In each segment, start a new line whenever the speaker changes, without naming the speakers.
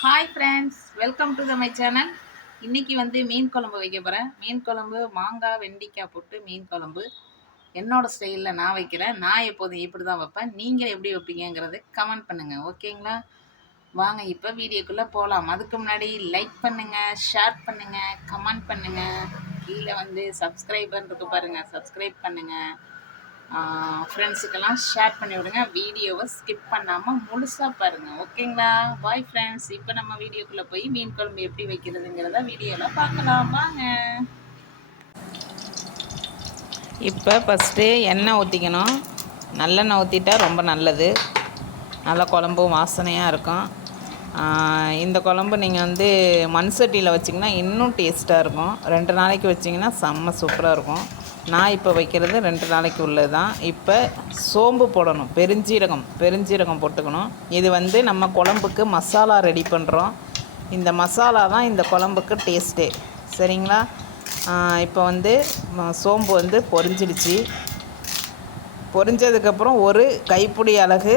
Hi friends welcome to the my channel இன்னைக்கு வந்து மீன் குழம்பு வைக்க போகிறேன் மீன் குழம்பு மாங்காய் வெண்டிக்காய் போட்டு மீன் குழம்பு. என்னோட ஸ்டைலில் நான் வைக்கிறேன். நான் எப்போதும் இப்படி தான் வைப்பேன். நீங்கள் எப்படி வைப்பீங்கங்கிறது கமெண்ட் பண்ணுங்கள் ஓகேங்களா வாங்க இப்போ வீடியோக்குள்ளே போகலாம் அதுக்கு முன்னாடி லைக் பண்ணுங்கள் ஷேர் பண்ணுங்கள் கமெண்ட் பண்ணுங்கள் கீழே வந்து சப்ஸ்கிரைபர் இருக்கு பாருங்கள் சப்ஸ்கிரைப் பண்ணுங்கள் ஃப்ரெண்ட்ஸுக்கெல்லாம் ஷேர் பண்ணி விடுங்க வீடியோவை ஸ்கிப் பண்ணாமல் முழுசாக பாருங்கள் ஓகேங்களா பாய் ஃப்ரெண்ட்ஸ் இப்போ நம்ம வீடியோக்குள்ளே போய் மீன் குழம்பு எப்படி வைக்கிறதுங்கிறத வீடியோவில் பார்க்கலாம். வாங்க. இப்போ ஃபஸ்ட்டு எண்ணெய் ஊற்றிக்கணும் நல்லெண்ணெய் ஊற்றிட்டா ரொம்ப நல்லது. நல்ல குழம்பும் வாசனையாக இருக்கும். இந்த குழம்பு நீங்கள் வந்து மண் சட்டியில் வச்சிங்கன்னா இன்னும் டேஸ்ட்டாக இருக்கும். ரெண்டு நாளைக்கு வச்சிங்கன்னா செம்ம சூப்பராக இருக்கும். நான் இப்போ வைக்கிறது ரெண்டு நாளைக்கு உள்ளது தான் இப்போ சோம்பு போடணும். பெருஞ்சீரகம் பெருஞ்சீரகம் போட்டுக்கணும். இது வந்து நம்ம குழம்புக்கு மசாலா ரெடி பண்ணுறோம் இந்த மசாலா தான் இந்த குழம்புக்கு டேஸ்ட்டே சரிங்களா? இப்போ வந்து சோம்பு வந்து பொரிஞ்சிடுச்சு. பொரிஞ்சதுக்கப்புறம் ஒரு கைப்பிடி அழகு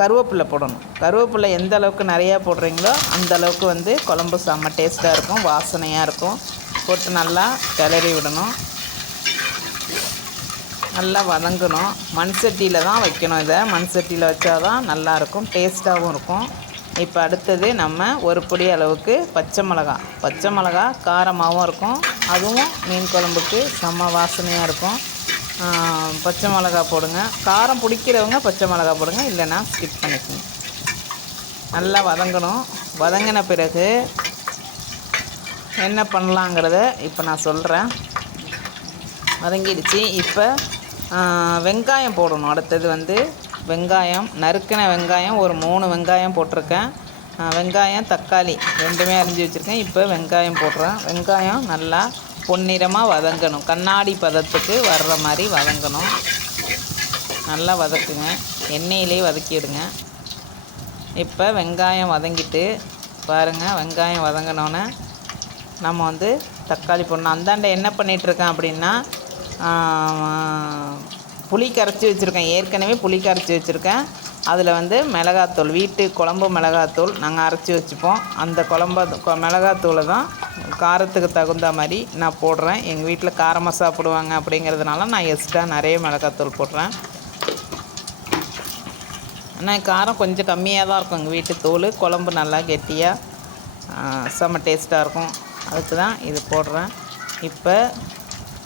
கருவேப்பிலை போடணும். கருவேப்பிலை எந்த அளவுக்கு நிறையா போடுறீங்களோ அந்த அளவுக்கு வந்து குழம்பு செம்ம டேஸ்ட்டாக இருக்கும் வாசனையாக இருக்கும். போட்டு நல்லா கிளறி விடணும். நல்லா வதங்கணும். மண் சட்டியில் தான் வைக்கணும் இதை. மண் சட்டியில் வச்சா தான் நல்லாயிருக்கும். டேஸ்ட்டாகவும் இருக்கும். இப்போ அடுத்தது நம்ம ஒரு பொடி அளவுக்கு பச்சை மிளகா. பச்சை மிளகா காரமாகவும் இருக்கும். அதுவும் மீன் குழம்புக்கு செம்ம வாசனையாக இருக்கும். பச்சை மிளகா போடுங்க. காரம் பிடிக்கிறவங்க பச்சை மிளகா போடுங்க. இல்லைன்னா ஸ்கிப் பண்ணிக்கோங்க. நல்லா வதங்கணும். வதங்கின பிறகு என்ன பண்ணலாங்கிறத இப்போ நான் சொல்கிறேன் வதங்கிடுச்சு. இப்போ வெங்காயம் போடணும். அடுத்தது வந்து வெங்காயம் நறுக்கின வெங்காயம் ஒரு மூணு வெங்காயம் போட்டிருக்கேன். வெங்காயம் தக்காளி ரெண்டுமே அரிஞ்சு வச்சுருக்கேன். இப்போ வெங்காயம் போடுறேன். வெங்காயம் நல்லா பொன்னிறமாக வதங்கணும். கண்ணாடி பதத்துக்கு வர்ற மாதிரி வதங்கணும். நல்லா வதக்குங்க. எண்ணெயிலே வதக்கிடுங்க. இப்போ வெங்காயம் வதங்கிட்டு பாருங்கள் வெங்காயம் வதங்கினோன்னே நம்ம வந்து தக்காளி போடணும். அந்தாண்ட என்ன பண்ணிகிட்ருக்கேன் அப்படின்னா புளி கரைச்சி வச்சுருக்கேன். ஏற்கனவே புளி கரைச்சி வச்சுருக்கேன். அதில் வந்து மிளகாத்தூள் வீட்டு குழம்பு மிளகாத்தூள் நாங்கள் அரைச்சி வச்சுப்போம். அந்த குழம்ப கொ- மிளகாத்தூளை தான் காரத்துக்கு தகுந்த மாதிரி நான் போடுறேன். எங்கள் வீட்டில் காரமாக சாப்பிடுவாங்க அப்படிங்கிறதுனால நான் எக்ஸ்ட்ரா நிறைய மிளகாத்தூள் போடுறேன். ஆனால் காரம் கொஞ்சம் கம்மியாக தான் இருக்கும் எங்கள் வீட்டு தூள் குழம்பு நல்லா கெட்டியாக செம்ம டேஸ்ட்டாக இருக்கும். அதுக்கு தான் இது போடுறேன். இப்போ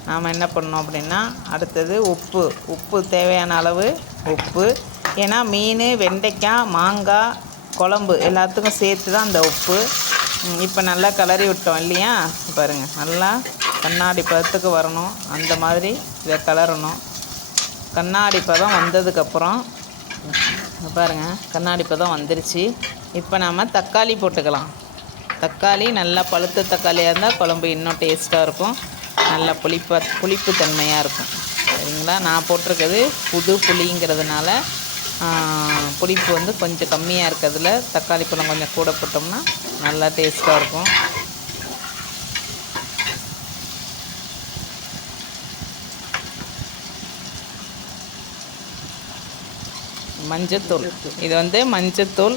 நாம் என்ன பண்ணோம் அப்படின்னா அடுத்தது உப்பு. உப்பு தேவையான அளவு உப்பு. ஏன்னா மீன் வெண்டைக்காய் மாங்காய் குழம்பு எல்லாத்துக்கும் சேர்த்து தான் அந்த உப்பு. இப்போ நல்லா கலரி விட்டோம் இல்லையா? பாருங்கள் நல்லா கண்ணாடி பதத்துக்கு வரணும். அந்த மாதிரி இதை கலரணும் கண்ணாடி பதம் வந்ததுக்கப்புறம் பாருங்கள் கண்ணாடி பதம் வந்துருச்சு. இப்போ நாம் தக்காளி போட்டுக்கலாம். தக்காளி நல்லா பழுத்த தக்காளியாக இருந்தால் குழம்பு இன்னும் டேஸ்ட்டாக இருக்கும். நல்லா புளிப்பா புளிப்பு தன்மையாக இருக்கும். சரிங்களா? நான் போட்டிருக்கிறது புது புளிங்கிறதுனால புளிப்பு வந்து கொஞ்சம் கம்மியாக இருக்கிறதுல தக்காளி பழம் கொஞ்சம் கூட போட்டோம்னா நல்லா டேஸ்ட்டாக இருக்கும். மஞ்சத்தூள். இது வந்து மஞ்சத்தூள்.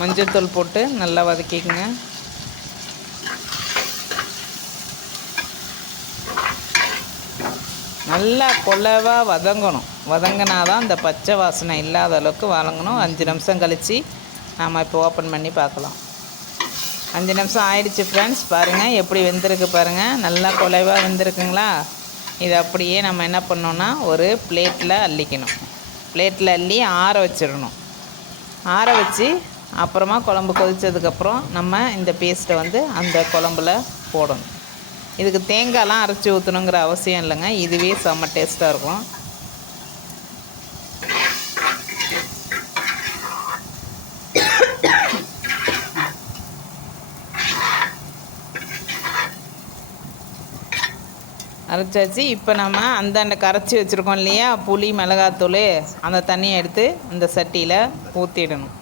மஞ்சத்தூள் போட்டு நல்லா வதக்கிக்கங்க. நல்லா கொலவாக வதங்கணும். வதங்கினா தான் இந்த பச்சை வாசனை இல்லாத அளவுக்கு வதங்கணும். அஞ்சு நிமிஷம் கழித்து நாம் இப்போ ஓப்பன் பண்ணி பார்க்கலாம். அஞ்சு நிமிஷம் ஆயிடுச்சு ஃப்ரெண்ட்ஸ் பாருங்கள் எப்படி வெந்திருக்கு பாருங்கள் நல்லா குலைவாக வெந்திருக்குங்களா? இது அப்படியே நம்ம என்ன பண்ணோன்னா ஒரு பிளேட்டில் அள்ளிக்கணும். பிளேட்டில் அள்ளி ஆற வச்சிடணும். ஆற வச்சு அப்புறமா குழம்பு கொதித்ததுக்கப்புறம் நம்ம இந்த பேஸ்ட்டை வந்து அந்த குழம்புல போடணும். இதுக்கு தேங்காய்லாம் அரைச்சி ஊற்றணுங்கிற அவசியம் இல்லைங்க. இதுவே செம்ம டேஸ்ட்டாக இருக்கும். அரைச்சாச்சு. இப்போ நம்ம அந்தாண்ட கரைச்சி வச்சுருக்கோம் இல்லையா? புளி மிளகாத்தூள் அந்த தண்ணியை எடுத்து இந்த சட்டியில் ஊற்றிடணும்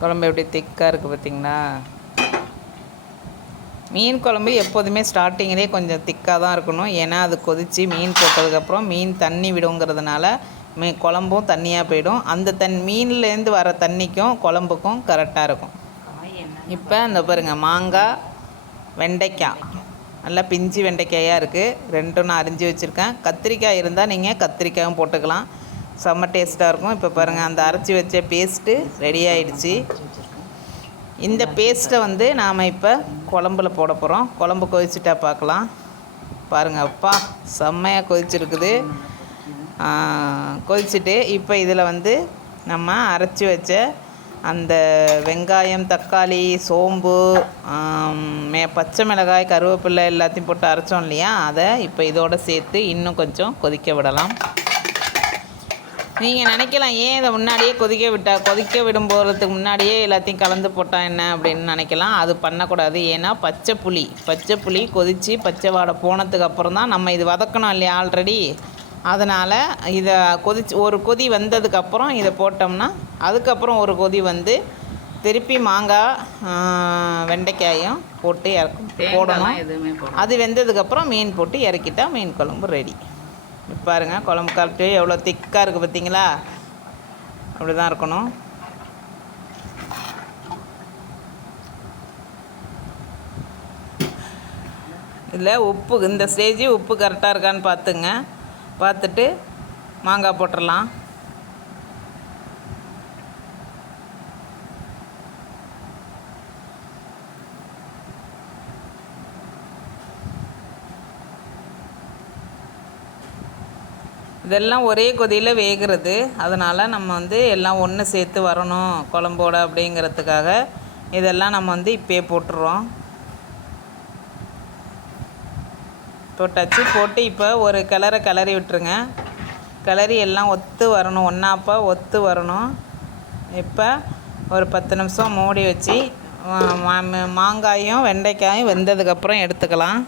குழம்பு எப்படி திக்காக இருக்குது பார்த்திங்கன்னா மீன் குழம்பு எப்போதுமே ஸ்டார்டிங்கிலே கொஞ்சம் திக்காக தான் இருக்கணும். ஏன்னா அது கொதித்து மீன் போட்டதுக்கப்புறம் மீன் தண்ணி விடுங்கிறதுனால மீ குழம்பும் தண்ணியாக போயிடும். அந்த தன் மீன்லேருந்து வர தண்ணிக்கும் குழம்புக்கும் கரெக்டாக இருக்கும். இப்போ இந்த பாருங்கள் மாங்காய் வெண்டைக்காய். நல்லா பிஞ்சு வெண்டைக்காயாக இருக்குது ரெண்டும் நான் அரிஞ்சு வச்சுருக்கேன். கத்திரிக்காய் இருந்தால் நீங்கள் கத்திரிக்காயும் போட்டுக்கலாம். செம்ம டேஸ்ட்டாக இருக்கும். இப்போ பாருங்கள் அந்த அரைச்சி வச்ச பேஸ்ட்டு ரெடி ஆயிடுச்சு. இந்த பேஸ்ட்டை வந்து நாம் இப்போ குழம்புல போட போகிறோம் குழம்பு கொதிச்சுட்டா பார்க்கலாம் பாருங்கள் அப்பா செம்மையாக கொதிச்சிருக்குது. கொதிச்சுட்டு இப்போ இதில் வந்து நம்ம அரைச்சி வச்ச அந்த வெங்காயம் தக்காளி சோம்பு மே பச்சை மிளகாய் கருவேப்பிலை எல்லாத்தையும் போட்டு அரைச்சோம் இல்லையா? அதை இப்போ இதோட சேர்த்து இன்னும் கொஞ்சம் கொதிக்க விடலாம். நீங்கள் நினைக்கலாம் ஏன் இதை முன்னாடியே கொதிக்க விட்டா கொதிக்க விடும் போகிறதுக்கு முன்னாடியே எல்லாத்தையும் கலந்து போட்டா என்ன? அப்படின்னு நினைக்கலாம். அது பண்ணக்கூடாது. ஏன்னா பச்சை புளி. பச்சை புளி கொதித்து பச்சை வாடை போனதுக்கு அப்புறம் தான் நம்ம இது வதக்கணும் இல்லையா ஆல்ரெடி அதனால் இதை கொதிச்சு ஒரு கொதி வந்ததுக்கப்புறம் இதை போட்டோம்னா அதுக்கப்புறம் ஒரு கொதி வந்து திருப்பி மாங்காய் வெண்டைக்காயும் போட்டு இறக்கும் போடணும். அது வெந்ததுக்கப்புறம் மீன் போட்டு இறக்கிட்டா மீன் குழம்பு ரெடி பாருங்கள் குழம்பு கரெக்டு எவ்வளோ திக்காக இருக்குது பார்த்தீங்களா? அப்படி தான் இருக்கணும். இதில் உப்பு இந்த ஸ்டேஜ் உப்பு கரெக்டாக இருக்கான்னு பார்த்துங்க. பார்த்துட்டு மாங்காய் போட்டுடலாம் இதெல்லாம் ஒரே கொதியில் வேகிறது. அதனால் நம்ம வந்து எல்லாம் ஒன்று சேர்த்து வரணும் குழம்போட அப்படிங்கிறதுக்காக. இதெல்லாம் நம்ம வந்து இப்போயே போட்டுடுறோம் போட்டாச்சு போட்டு இப்போ ஒரு கிளரை கிளறி விட்டுருங்க. கிளறி எல்லாம் ஒத்து வரணும். ஒன்றாப்பா ஒத்து வரணும். இப்போ ஒரு பத்து நிமிஷம் மூடி வச்சு மா- மாங்காயும் வெண்டைக்காயும் வெந்ததுக்கப்புறம் எடுத்துக்கலாம்.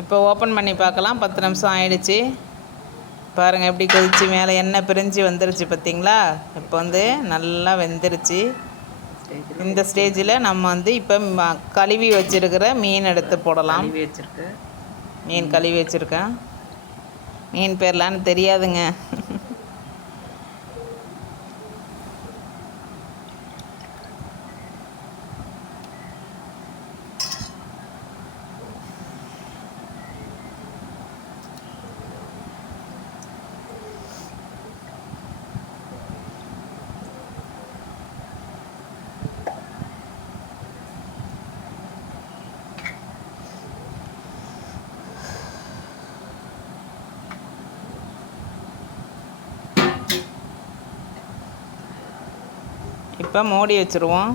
இப்போ ஓப்பன் பண்ணி பார்க்கலாம். பத்து நிமிஷம் ஆயிடுச்சு. பாருங்கள் எப்படி கொதிச்சு மேலே எண்ணெய் பிரிஞ்சு வந்துருச்சு பார்த்தீங்களா? இப்போ வந்து நல்லா வெந்துருச்சு. இந்த ஸ்டேஜில் நம்ம வந்து இப்போ கழுவி வச்சிருக்கிற மீன் எடுத்து போடலாம். மீன் கழுவி வச்சுருக்கேன். மீன் பேர்லான்னு தெரியாதுங்க. இப்போ மூடி வச்சுருவோம்.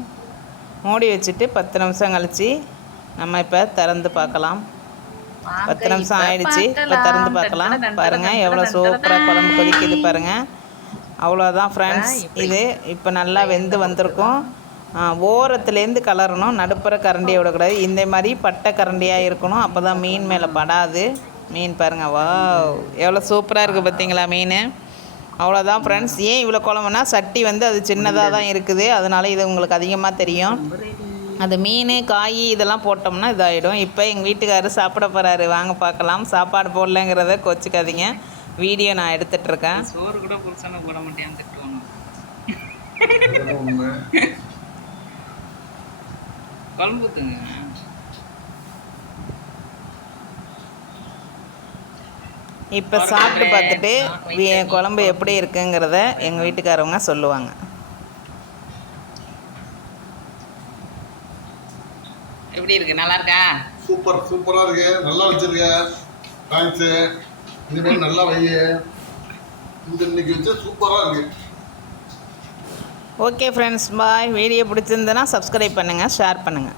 மூடி வச்சுட்டு பத்து நிமிஷம் கழிச்சு நம்ம இப்போ திறந்து பார்க்கலாம். பத்து நிமிஷம் ஆயிடுச்சு. இப்போ திறந்து பார்க்கலாம். பாருங்கள் எவ்வளோ சூப்பராக குழம்பு கொதிக்குது பாருங்கள் அவ்வளோதான் ஃப்ரெண்ட்ஸ் இது இப்போ நல்லா வெந்து வந்திருக்கும். ஓரத்துலேருந்து கலரணும். நடுப்புற கரண்டியை விடக்கூடாது. இந்த மாதிரி பட்டை கரண்டியாக இருக்கணும். அப்போ தான் மீன் மேலே படாது. மீன் பாருங்கள் வா எவ்வளோ சூப்பராக இருக்குது பார்த்தீங்களா மீன்? அவ்வளோதான் ஃப்ரெண்ட்ஸ் ஏன் இவ்வளோ குழம்புனா சட்டி வந்து அது சின்னதாக தான் இருக்குது. அதனால இது உங்களுக்கு அதிகமாக தெரியும். அது மீன் காய் இதெல்லாம் போட்டோம்னா இதாகிடும் இப்போ எங்கள் வீட்டுக்காரர் சாப்பிட போகிறாரு வாங்க பார்க்கலாம். சாப்பாடு போடலங்கிறத கொச்சிக்காதீங்க. வீடியோ நான் எடுத்துட்ருக்கேன்
சோறு கூட புருஷனுக்கு போட மாட்டேன்னு திட்டுவானு குழம்பு
இப்போ சாப்பிட்டு பார்த்துட்டு குழம்பு எப்படி இருக்குங்கிறத எங்கள் வீட்டுக்காரவங்க சொல்லுவாங்க.
எப்படி இருக்கு? நல்லா இருக்கா?
சூப்பர் சூப்பரா இருக்கு. நல்லா வச்சிருக்க. தேங்க்ஸ் இனிமேல் நல்லா வை இந்த இன்னைக்கு வச்சு சூப்பரா இருக்கு.
ஓகே ஃப்ரெண்ட்ஸ் பாய் வீடியோ பிடிச்சிருந்ததுன்னா சப்ஸ்கிரைப் பண்ணுங்கள் ஷேர் பண்ணுங்கள்